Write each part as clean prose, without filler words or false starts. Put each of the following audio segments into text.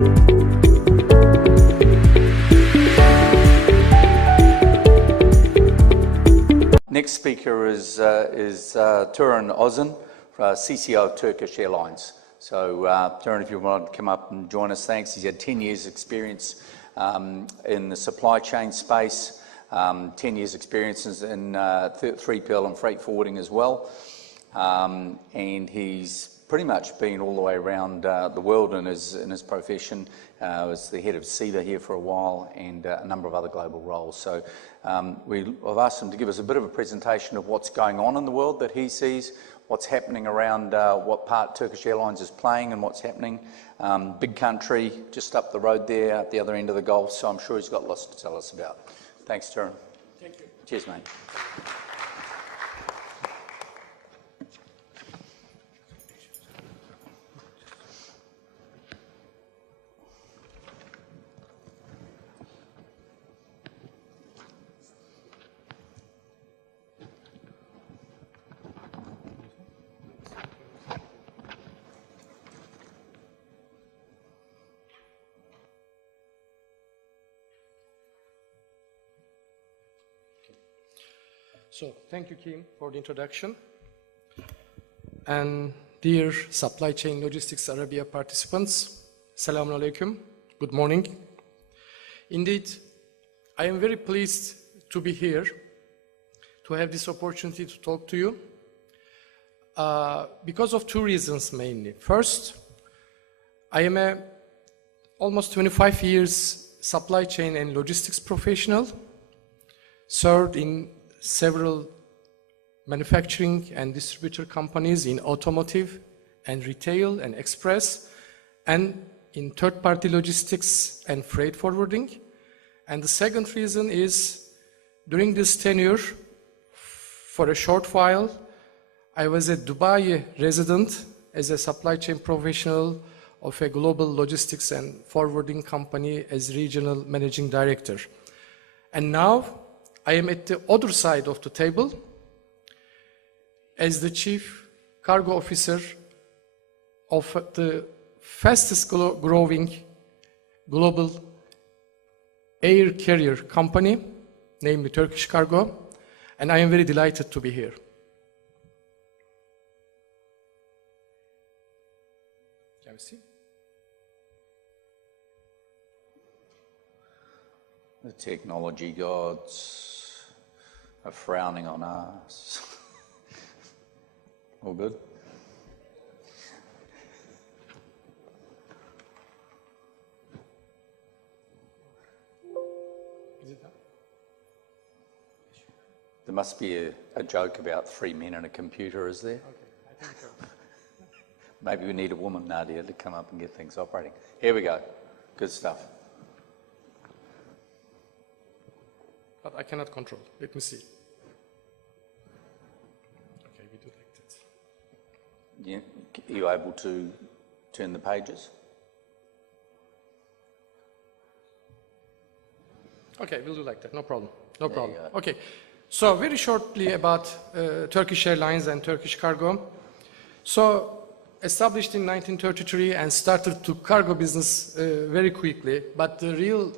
Next speaker is Turan Ozan, CCO of Turkish Airlines. So Turan, if you want to come up and join us, thanks. He's had 10 years experience in the supply chain space, 10 years experience in 3PL and freight forwarding as well. And he's pretty much been all the way around the world in his profession. Was the head of SEVA here for a while and a number of other global roles. So I've asked him to give us a bit of a presentation of what's going on in the world that he sees, what's happening around what part Turkish Airlines is playing and what's happening. Big country, just up the road there, at the other end of the Gulf, so I'm sure he's got lots to tell us about. Thanks, Turan. Thank you. Cheers, mate. So, thank you, Kim, for the introduction. And dear Supply Chain Logistics Arabia participants, Assalamu alaikum, good morning. Indeed, I am very pleased to be here, to have this opportunity to talk to you, because of two reasons mainly. First, I am a almost 25 years supply chain and logistics professional, served in several manufacturing and distributor companies in automotive and retail and express, and in third-party logistics and freight forwarding. And the second reason is, during this tenure, for a short while, I was a Dubai resident as a supply chain professional of a global logistics and forwarding company as regional managing director. And now, I am at the other side of the table as the chief cargo officer of the fastest growing global air carrier company, namely Turkish Cargo, and I am very delighted to be here. Can we see? The technology gods are frowning on us. All good? Is it done? There must be a joke about 3 men and a computer, is there? Okay, I think so. Maybe we need a woman, Nadia, to come up and get things operating. Here we go. Good stuff. But I cannot control. Let me see. Okay, we do like that. Yeah. Are you able to turn the pages? Okay, we'll do like that. No problem. No problem. Okay. So very shortly about Turkish Airlines and Turkish Cargo. So established in 1933 and started to cargo business very quickly, but the real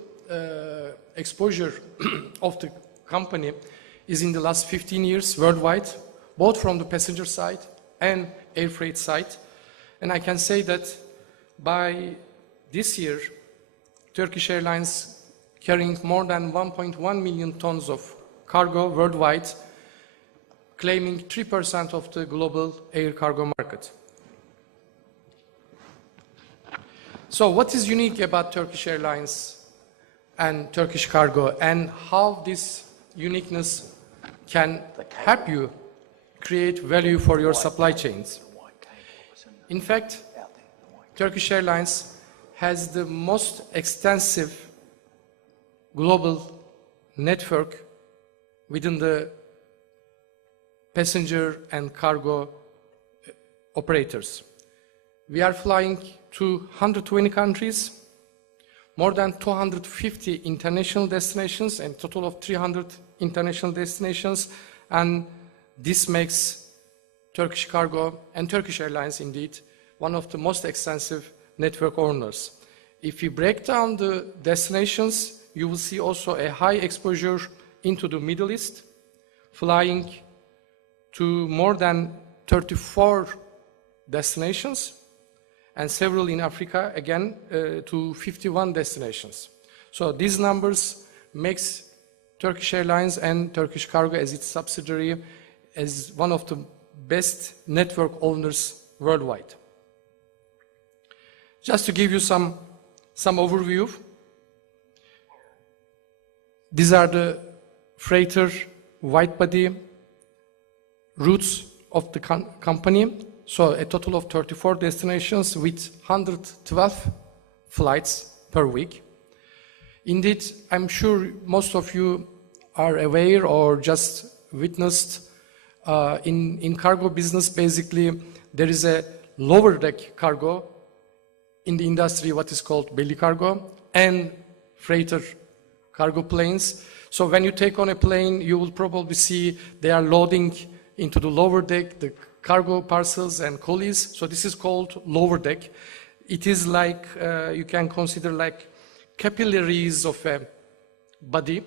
exposure of the company is in the last 15 years worldwide, both from the passenger side and air freight side. And I can say that by this year, Turkish Airlines carrying more than 1.1 million tons of cargo worldwide, claiming 3% of the global air cargo market. So what is unique about Turkish Airlines and Turkish Cargo, and how this uniqueness can help you create value for your supply chains? In fact, Turkish Airlines has the most extensive global network within the passenger and cargo operators. We are flying to 120 countries, more than 250 international destinations, and a total of 300 international destinations, and this makes Turkish Cargo and Turkish Airlines indeed one of the most extensive network owners. If you break down the destinations, you will see also a high exposure into the Middle East, flying to more than 34 destinations, and several in Africa, again, to 51 destinations. So these numbers makes Turkish Airlines and Turkish Cargo as its subsidiary as one of the best network owners worldwide. Just to give you some overview, these are the freighter wide-body routes of the company. So a total of 34 destinations with 112 flights per week. Indeed, I'm sure most of you are aware or just witnessed in cargo business, basically, there is a lower deck cargo in the industry, what is called belly cargo, and freighter cargo planes. So when you take on a plane, you will probably see they are loading into the lower deck the cargo parcels and coolies. So this is called lower deck. It is like, you can consider like capillaries of a body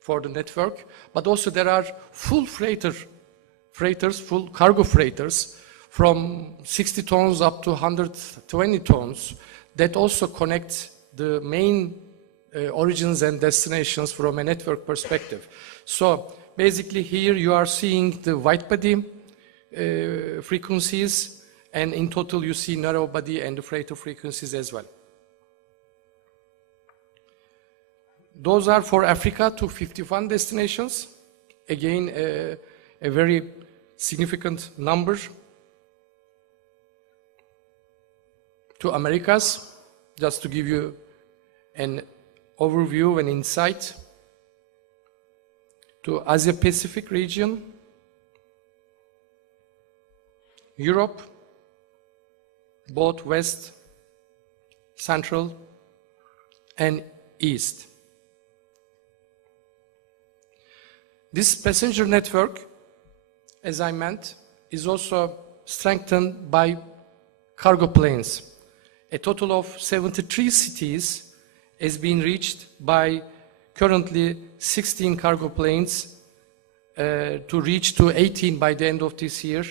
for the network, but also there are full freighters, full cargo freighters from 60 tons up to 120 tons that also connect the main origins and destinations from a network perspective. So basically here you are seeing the wide body frequencies, and in total you see narrow body and the freighter frequencies as well. Those are for Africa to 51 destinations. Again, a very significant number. To Americas, just to give you an overview and insight. To Asia Pacific region, Europe, both West, Central, and East. This passenger network, as I meant, is also strengthened by cargo planes. A total of 73 cities has been reached by currently 16 cargo planes to reach to 18 by the end of this year,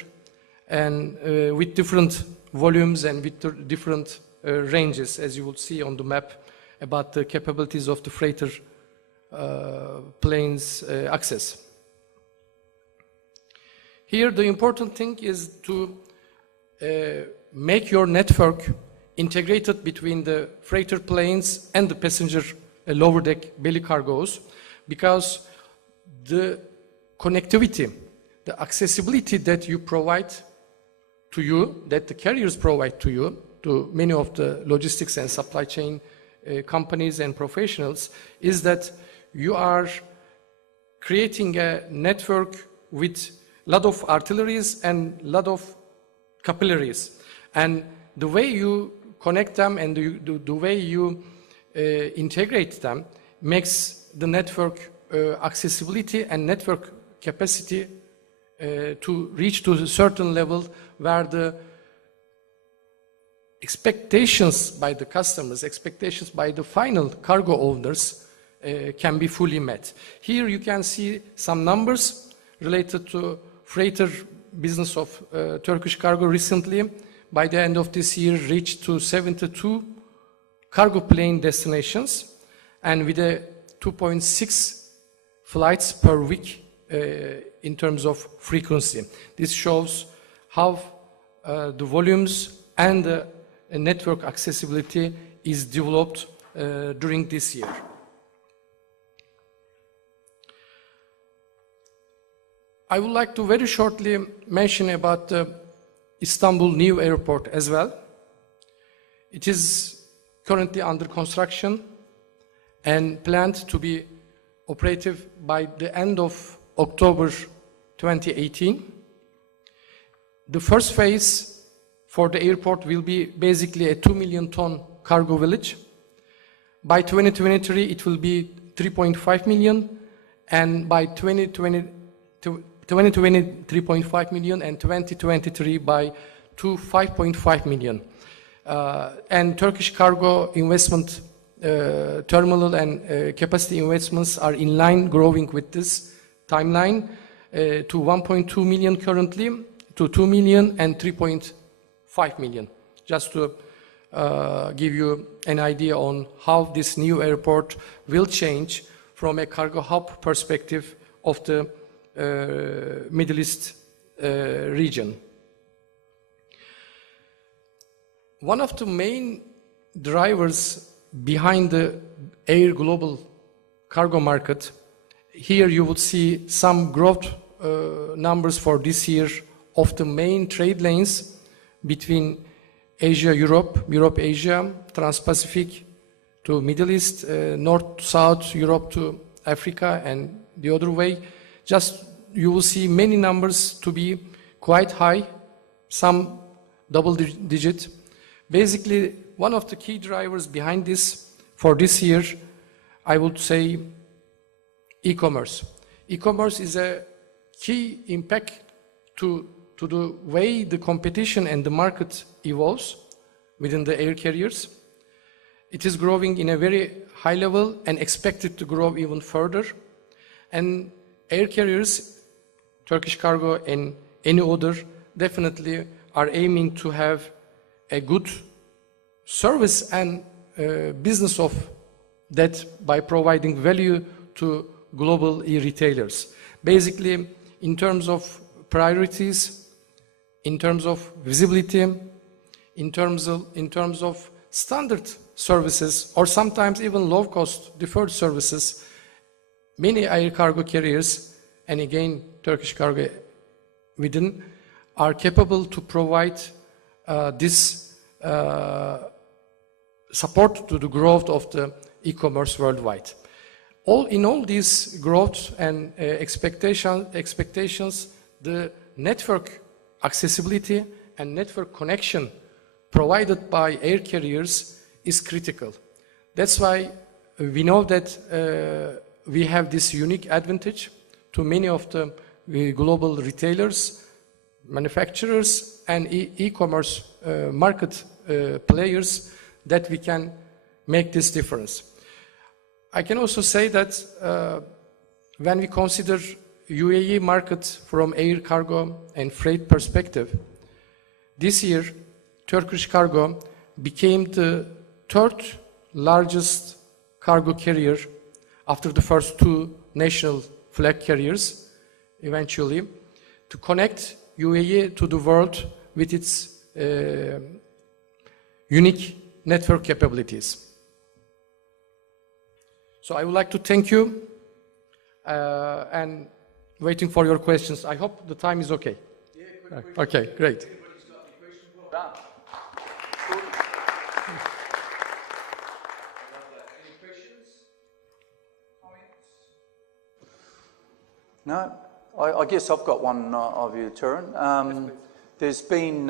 and with different volumes and with different ranges, as you will see on the map about the capabilities of the freighter planes access. Here the important thing is to make your network integrated between the freighter planes and the passenger lower deck belly cargos, because the connectivity, the accessibility that you provide to you, that the carriers provide to you, to many of the logistics and supply chain companies and professionals, is that you are creating a network with a lot of artilleries and a lot of capillaries. And the way you connect them and the way you integrate them makes the network accessibility and network capacity to reach to a certain level where the expectations by the customers, expectations by the final cargo owners can be fully met. Here you can see some numbers related to freighter business of Turkish Cargo recently. By the end of this year, reached to 72 cargo plane destinations, and with a 2.6 flights per week in terms of frequency. This shows how the volumes and the network accessibility is developed during this year. I would like to very shortly mention about the Istanbul new airport as well. It is currently under construction and planned to be operative by the end of October 2018. The first phase for the airport will be basically a 2 million ton cargo village. By 2023 it will be 3.5 million, and by 2020 3.5 million, and 2023 by 5.5 million. And Turkish cargo investment terminal and capacity investments are in line growing with this timeline to 1.2 million currently, to 2 million and 3.5 million. Just to give you an idea on how this new airport will change from a cargo hub perspective of the Middle East region. One of the main drivers behind the air global cargo market, here you would see some growth numbers for this year of the main trade lanes between Asia-Europe, Europe-Asia, Trans-Pacific to Middle East, North-South, Europe to Africa, and the other way. Just you will see many numbers to be quite high, some double-digit. Basically, one of the key drivers behind this for this year, I would say e-commerce. E-commerce is a key impact to the way the competition and the market evolves within the air carriers. It is growing in a very high level and expected to grow even further. And air carriers, Turkish Cargo and any other, definitely are aiming to have a good service and business of that by providing value to global e-retailers. Basically, in terms of priorities, in terms of visibility, in terms of standard services, or sometimes even low-cost deferred services, many air cargo carriers, and again Turkish Cargo within, are capable to provide this support to the growth of the e-commerce worldwide. In all these growth and expectations, the network accessibility and network connection provided by air carriers is critical. That's why we know that we have this unique advantage to many of the global retailers, manufacturers, and e-commerce market players, that we can make this difference. I can also say that when we consider UAE market from air cargo and freight perspective, this year Turkish Cargo became the third largest cargo carrier after the first two national flag carriers, eventually, to connect UAE to the world with its unique network capabilities. So I would like to thank you and waiting for your questions. I hope the time is okay. Yeah, okay, great. Anybody's got any questions? Well done. Good. Any questions? Comments? No? I guess I've got one of you, Turan. There's been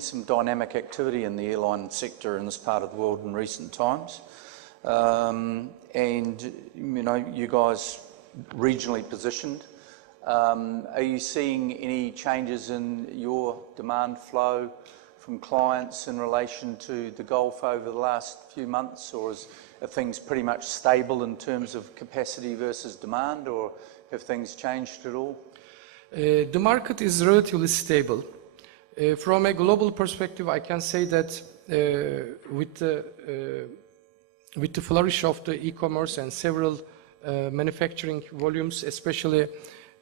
some dynamic activity in the airline sector in this part of the world in recent times. And you guys regionally positioned. Are you seeing any changes in your demand flow from clients in relation to the Gulf over the last few months, or are things pretty much stable in terms of capacity versus demand, or have things changed at all? The market is relatively stable. From a global perspective, I can say that with the flourish of the e-commerce and several manufacturing volumes, especially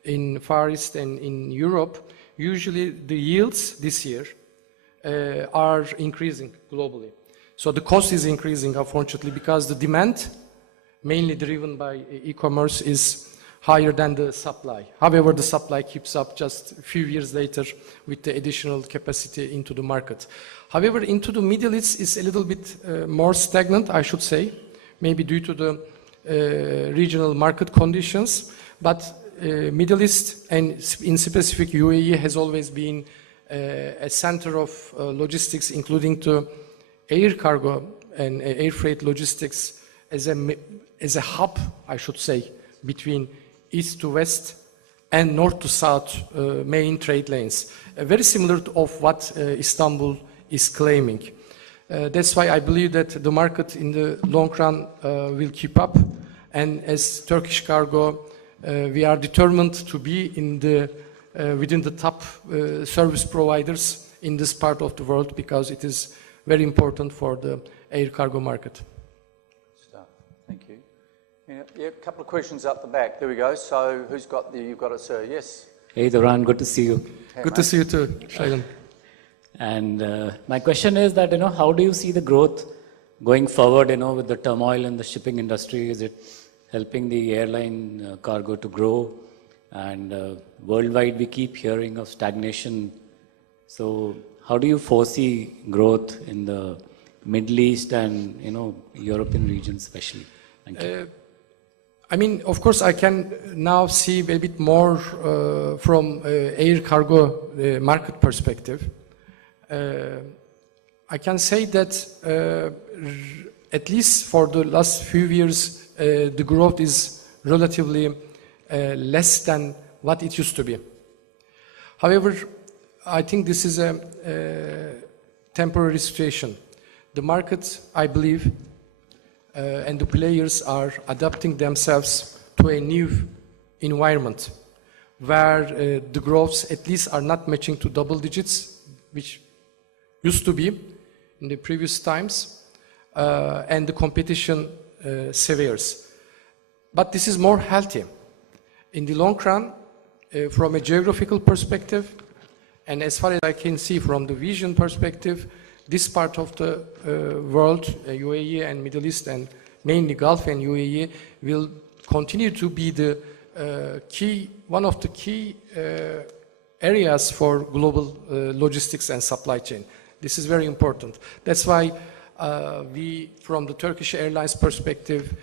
in Far East and in Europe, usually the yields this year are increasing globally. So the cost is increasing, unfortunately, because the demand, mainly driven by e-commerce, is higher than the supply. However, the supply keeps up just a few years later with the additional capacity into the market. However, into the Middle East is a little bit more stagnant, I should say, maybe due to the regional market conditions. But Middle East, and in specific UAE, has always been a center of logistics, including to air cargo and air freight logistics as a hub, I should say, between east to west and north to south main trade lanes. Very similar to of what Istanbul is claiming. That's why I believe that the market in the long run will keep up. And as Turkish Cargo, we are determined to be in the, within the top service providers in this part of the world, because it is very important for the air cargo market. Thank you. Yeah, a couple of questions up the back. There we go. So who's got the, you've got it, sir. Yes. Hey, Duran, good to see you. Hey, Good mate. to see you too, Shailen. And my question is that, how do you see the growth going forward, with the turmoil in the shipping industry? Is it helping the airline cargo to grow? And worldwide, we keep hearing of stagnation. So how do you foresee growth in the Middle East and, European regions especially? Thank you. I mean, of course, I can now see a bit more from air cargo market perspective. I can say that at least for the last few years, the growth is relatively less than what it used to be. However, I think this is a temporary situation. The market, I believe, and the players are adapting themselves to a new environment where the growths at least are not matching to double digits, which used to be in the previous times, and the competition severes. But this is more healthy. In the long run, from a geographical perspective, and as far as I can see from the vision perspective, this part of the world, UAE and Middle East, and mainly Gulf and UAE, will continue to be the one of the key areas for global logistics and supply chain. This is very important. That's why we, from the Turkish Airlines perspective,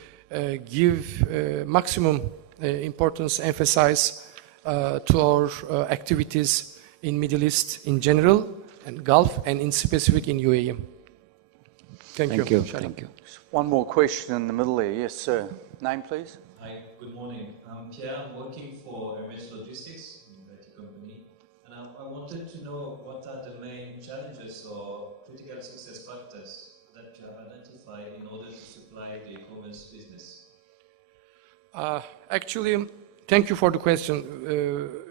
give maximum importance, emphasize to our activities in Middle East in general, and Gulf, and in specific in UAE. Thank you. Thank you. One more question in the middle there. Yes, sir. Name, please. Hi, good morning. I'm Pierre. I'm working for Hermes Logistics, an IT company, and I wanted to know what are the main challenges or critical success factors that you have identified in order to supply the e-commerce business? Actually, thank you for the question.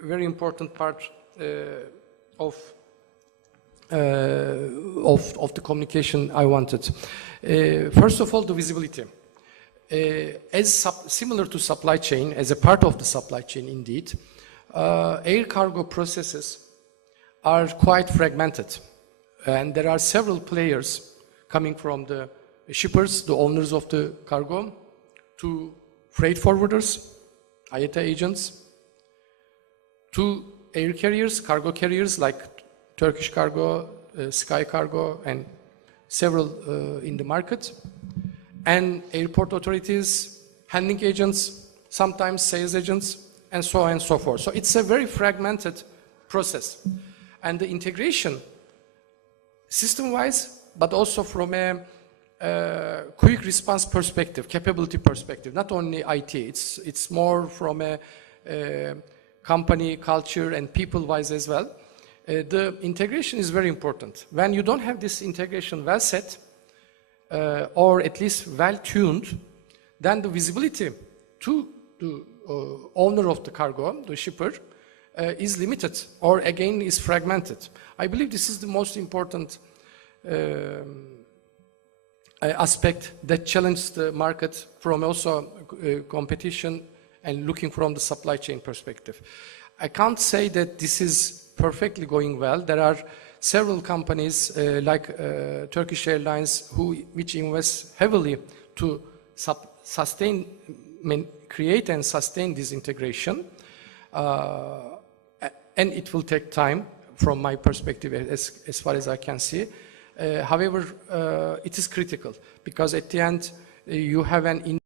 Very important part of the communication I wanted. First of all, the visibility. Similar to supply chain, as a part of the supply chain indeed, air cargo processes are quite fragmented. And there are several players coming from the shippers, the owners of the cargo, to freight forwarders, IATA agents, to air carriers, cargo carriers like Turkish Cargo, Sky Cargo, and several in the market, and airport authorities, handling agents, sometimes sales agents, and so on and so forth. So it's a very fragmented process. And the integration, system-wise, but also from a quick response perspective, capability perspective, not only IT, it's more from a company culture and people-wise as well. The integration is very important. When you don't have this integration well set, or at least well tuned, then the visibility to the owner of the cargo, the shipper, is limited, or again is fragmented. I believe this is the most important aspect that challenges the market from also competition and looking from the supply chain perspective. I can't say that this is perfectly going well. There are several companies like Turkish Airlines which invest heavily to create and sustain this integration. And it will take time from my perspective as far as I can see. However, it is critical because at the end you have an